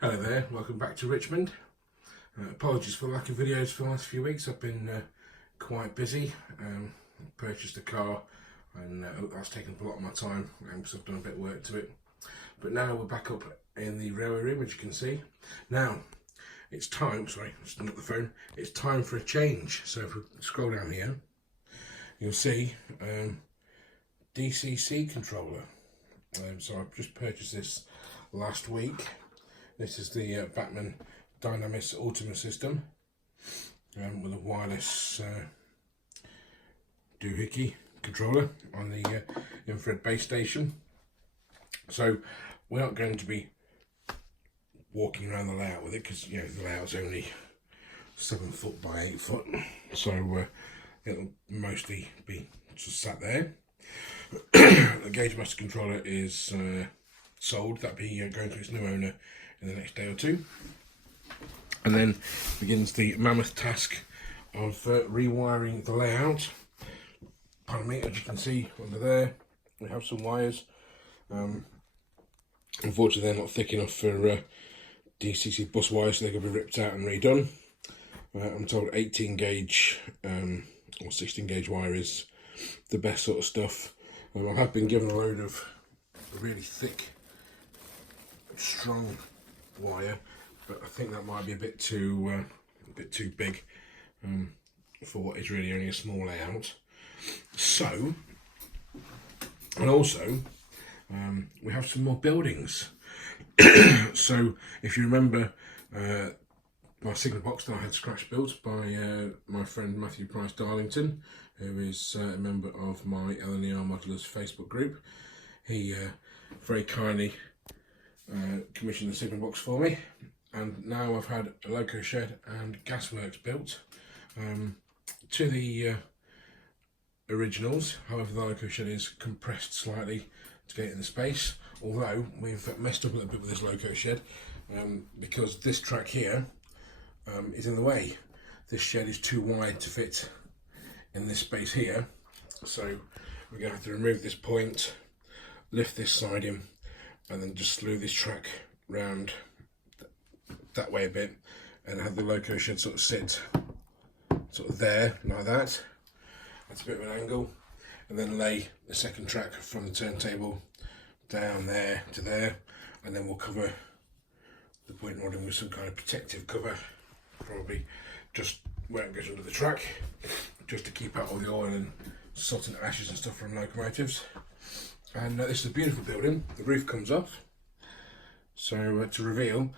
Hello there, welcome back to Richmond. Apologies for lack of videos for the last few weeks. I've been quite busy. Purchased a car and that's taken up a lot of my time because I've done a bit of work to it. But now we're back up in the railway room, as you can see. Now, it's time, sorry, just hung up the phone. It's time for a change. So if we scroll down here, you'll see DCC controller. So I've just purchased this last week. This is the Batman Dynamics Ultima system with a wireless doohickey controller on the infrared base station. So we're not going to be walking around the layout with it because the layout's only 7 foot by 8 foot, so it'll mostly be just sat there. The Gauge Master controller is sold. That'll be going to its new owner in the next day or two, and then begins the mammoth task of rewiring the layout. Pardon me, as you can see under there we have some wires. Unfortunately they're not thick enough for DCC bus wires, so they're going to be ripped out and redone. I'm told 18 gauge or 16 gauge wire is the best sort of stuff. I have been given a load of really thick, strong wire, but I think that might be a bit too big for what is really only a small layout. So, and also we have some more buildings. So if you remember my signal box that I had scratch built by my friend Matthew Price Darlington, who is a member of my LNER Modulars Facebook group, he very kindly commissioned the signal box for me, and now I've had a Loco shed and gasworks built to the originals. However, the Loco shed is compressed slightly to get it in the space, although we've messed up a little bit with this Loco shed because this track here is in the way. This shed is too wide to fit in this space here, so we're going to have to remove this point, lift this siding, and then just slew this track round that way a bit, and have the Loco shed sort of sit sort of there like that. That's a bit of an angle, and then lay the second track from the turntable down there to there, and then we'll cover the point rodding with some kind of protective cover, probably just where it goes under the track, just to keep out all the oil and soot and ashes and stuff from locomotives. And this is a beautiful building. The roof comes off, so to reveal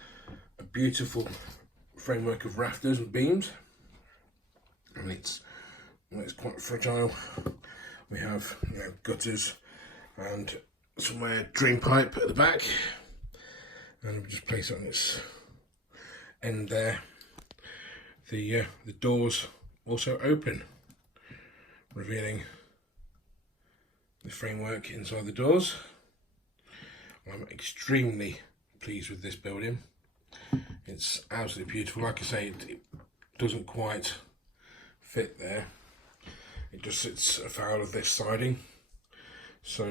a beautiful framework of rafters and beams, and it's quite fragile. We have gutters and somewhere drain pipe at the back, and we just place it on its end there. The doors also open, revealing the framework inside the doors. I'm extremely pleased with this building. It's absolutely beautiful. Like I say, it doesn't quite fit there. It just sits afoul of this siding. So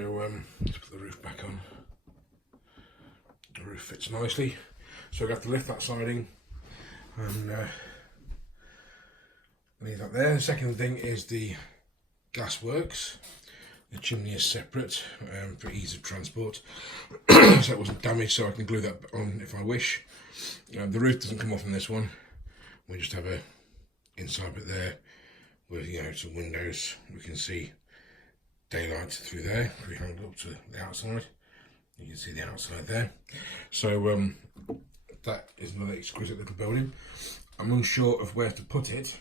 let's put the roof back on. The roof fits nicely. So we have to lift that siding and leave that there. The second thing is the gasworks. The chimney is separate for ease of transport, so it wasn't damaged, so I can glue that on if I wish. The roof doesn't come off on this one. We just have a inside bit there with some windows. We can see daylight through there. If we hang it up to the outside, you can see the outside there. So that is another exquisite little building. I'm unsure of where to put it.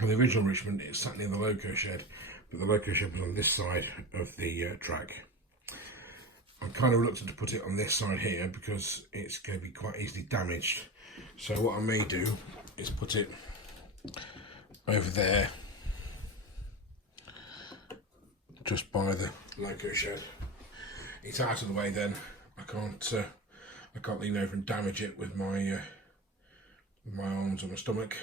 On the original Richmond, it sat near the Loco shed, but the Loco shed was on this side of the track. I'm kind of reluctant to put it on this side here because it's going to be quite easily damaged. So what I may do is put it over there, just by the Loco shed. It's out of the way then. I can't lean over and damage it with my arms or my stomach.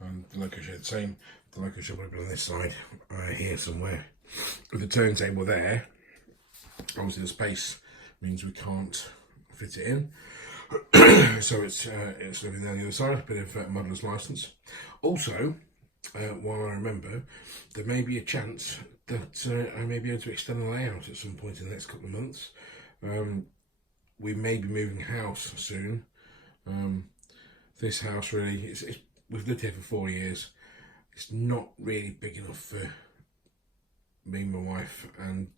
And the Loco shed, same. The Loco shed would have been on this side, here somewhere. With the turntable there, obviously the space means we can't fit it in. So it's living there on the other side, a bit of modeller's licence. Also, while I remember, there may be a chance that I may be able to extend the layout at some point in the next couple of months. We may be moving house soon. This house really, we've lived here for 4 years. It's not really big enough for me, my wife, and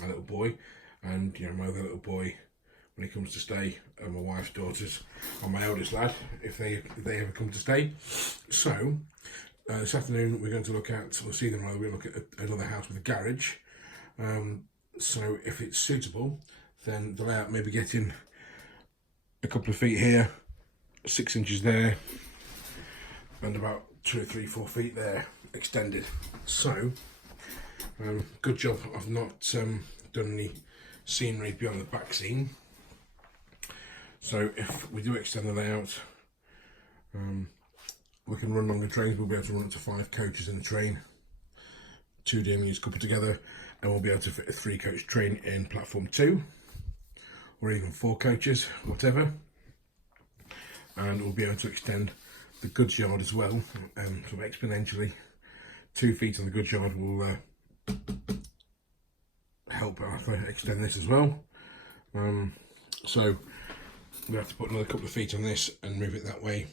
our little boy, and my other little boy when he comes to stay, and my wife's daughters, and my eldest lad, if they ever come to stay. So this afternoon we're going to look at, we'll see them rather, we'll look at another house with a garage. So if it's suitable, then the layout may be getting a couple of feet here, 6 inches there, and about 2 or 3, 4 feet there extended. So good job I've not done any scenery beyond the back scene. So if we do extend the layout, we can run longer trains. We'll be able to run up to 5 coaches in a train, 2 DMUs coupled together, and we'll be able to fit a 3-coach train in platform 2, or even 4 coaches, whatever. And we'll be able to extend the goods yard as well, sort of exponentially. 2 feet on the goods yard will help extend this as well. So we'll have to put another couple of feet on this and move it that way,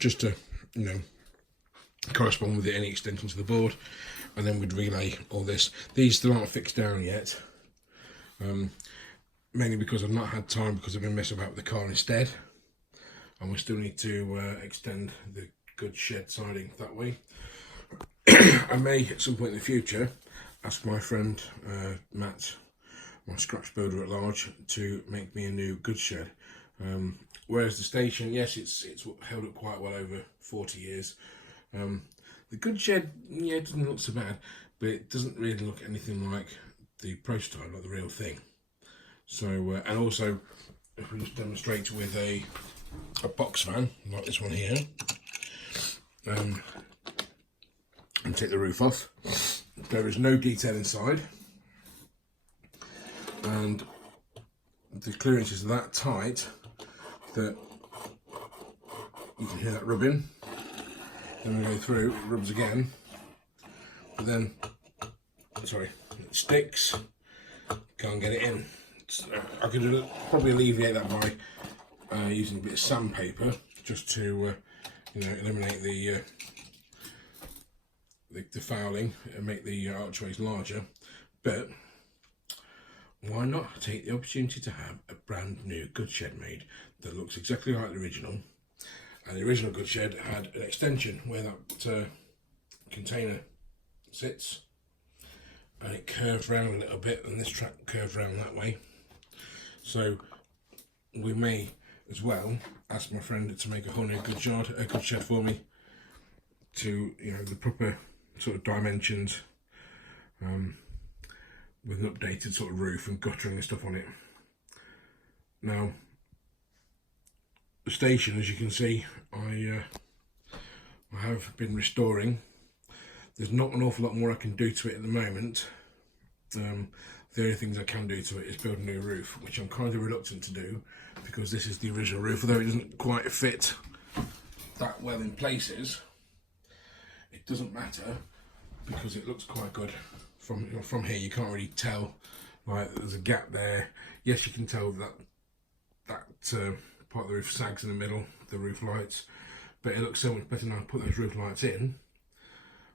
just to correspond with any extension to the board, and then we'd relay all this. These still aren't fixed down yet, mainly because I've not had time, because I've been messing about with the car instead, and we still need to extend the goods shed siding that way. I may at some point in the future ask my friend Matt, my scratch builder at large, to make me a new goods shed. Whereas the station, yes, it's held up quite well over 40 years. The goods shed, yeah, it doesn't look so bad, but it doesn't really look anything like the prototype, like the real thing. So, and also, if we just demonstrate with a box fan like this one here, and take the roof off, there is no detail inside, and the clearance is that tight that you can hear that rubbing. Then we go through, it rubs again, but then, sorry, it sticks, can't get it in. I could probably alleviate that by using a bit of sandpaper, just to eliminate the fouling and make the archways larger. But why not take the opportunity to have a brand new goods shed made that looks exactly like the original? And the original goods shed had an extension where that container sits, and it curved round a little bit, and this track curved round that way. So we may as well ask my friend to make a whole new goods shed for me, to the proper sort of dimensions, with an updated sort of roof and guttering and stuff on it. Now, the station, as you can see, I have been restoring. There's not an awful lot more I can do to it at the moment. The only things I can do to it is build a new roof, which I'm kind of reluctant to do, because this is the original roof. Although it doesn't quite fit that well in places, it doesn't matter, because it looks quite good from here. You can't really tell, like, there's a gap there. Yes, you can tell that part of the roof sags in the middle, the roof lights, but it looks so much better now I put those roof lights in.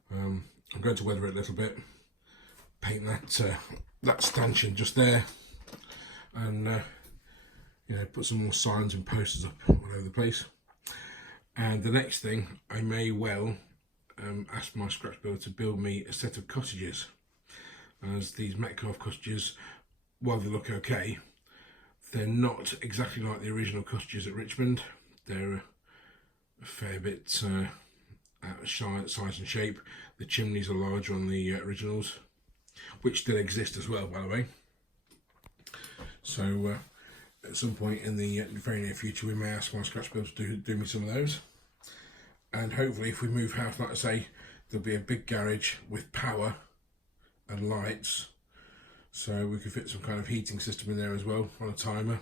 I'm going to weather it a little bit, paint that stanchion just there, and put some more signs and posters up all over the place. And the next thing, I may well ask my scratch builder to build me a set of cottages, as these Metcalfe cottages, while they look okay, they're not exactly like the original cottages at Richmond. They're a fair bit out of size and shape. The chimneys are larger on the originals, which still exist as well, by the way. So at some point in the very near future, we may ask my scratch builder to do me some of those. And hopefully, if we move house, like I say, there'll be a big garage with power and lights, So we could fit some kind of heating system in there as well on a timer,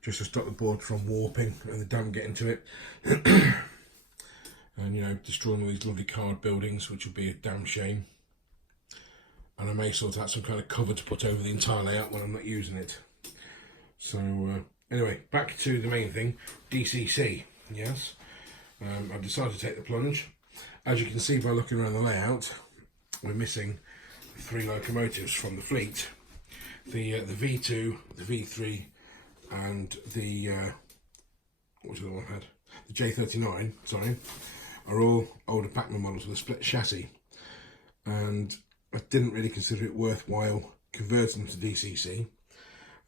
just to stop the board from warping and the damp getting to it. And, you know, destroying all these lovely card buildings, which would be a damn shame. And I may sort out some kind of cover to put over the entire layout when I'm not using it. So anyway, back to the main thing, DCC. Yes, I've decided to take the plunge. As you can see by looking around the layout, we're missing 3 locomotives from the fleet. The V2, the V3, and the what was the other one I had? The J39. Sorry, are all older Bachmann models with a split chassis, and I didn't really consider it worthwhile converting them to DCC,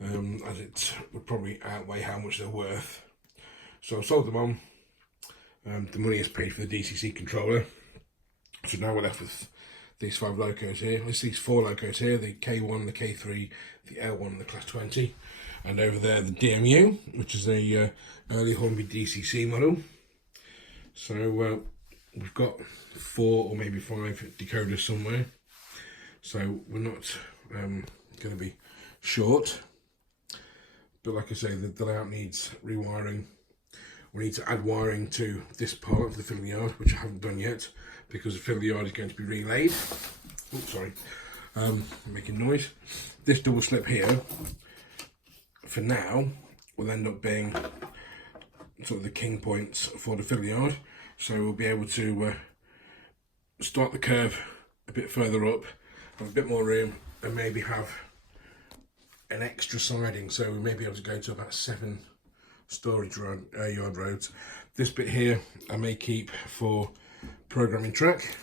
as it would probably outweigh how much they're worth. So I sold them on. The money is paid for the DCC controller. So now we're left with these 5 locos here. It's these 4 locos here, the K1, the K3, the L1 and the Class 20. And over there the DMU, which is a early Hornby DCC model. So we've got 4 or maybe 5 decoders somewhere. So we're not going to be short. But like I say, the layout needs rewiring. We need to add wiring to this part of the fiddle yard, which I haven't done yet, because the fiddle yard is going to be relayed. Oh, sorry, making noise. This double slip here, for now, will end up being sort of the king points for the fiddle yard. So we'll be able to start the curve a bit further up, have a bit more room, and maybe have an extra siding. So we may be able to go to about 7 storage yard roads. This bit here I may keep for programming track.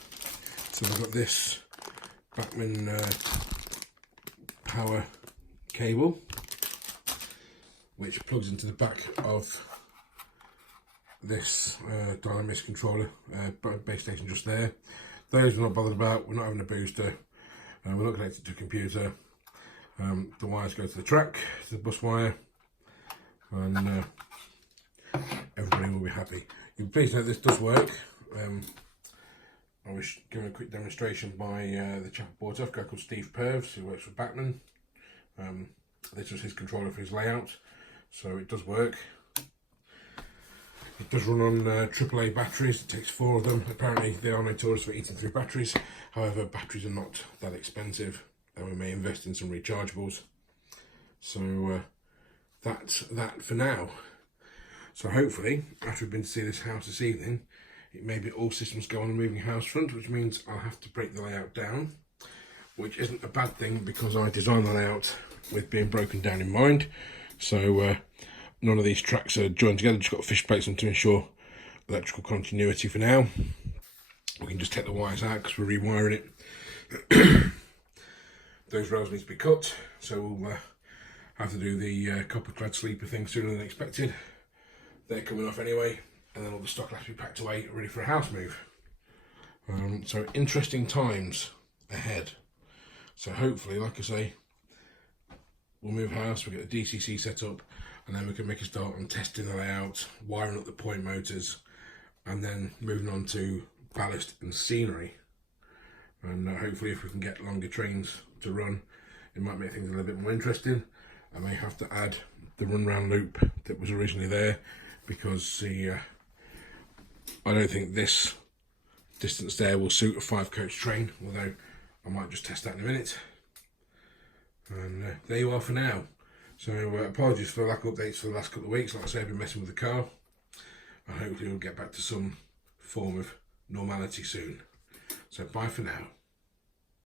So I've got this Bachmann power cable, which plugs into the back of this Dynamis controller base station just there. Those we're not bothered about. We're not having a booster. We're not connected to a computer. The wires go to the track, to the bus wire, and everybody will be happy. You please note this does work. I was given a quick demonstration by the chap I bought off, a guy called Steve Purves, who works for Bachmann. This was his controller for his layout, so it does work. It does run on AAA batteries. It takes 4 of them. Apparently they are notorious for eating through batteries. However, batteries are not that expensive, and we may invest in some rechargeables. So that's that for now. So hopefully, after we've been to see this house this evening, it may be all systems go on the moving house front, which means I'll have to break the layout down, which isn't a bad thing because I designed the layout with being broken down in mind. So none of these tracks are joined together, just got fish plates on to ensure electrical continuity for now. We can just take the wires out because we're rewiring it. Those rails need to be cut, so we'll have to do the copper clad sleeper thing sooner than expected. They're coming off anyway, and then all the stock will have to be packed away, ready for a house move. So interesting times ahead. So hopefully, like I say, we'll move house, we'll get the DCC set up, and then we can make a start on testing the layout, wiring up the point motors, and then moving on to ballast and scenery. And hopefully if we can get longer trains to run, it might make things a little bit more interesting. I may have to add the run round loop that was originally there, because I don't think this distance there will suit a 5-coach train, although I might just test that in a minute. And there you are for now. So apologies for the lack of updates for the last couple of weeks. Like I say, I've been messing with the car, and hopefully we'll get back to some form of normality soon. So bye for now.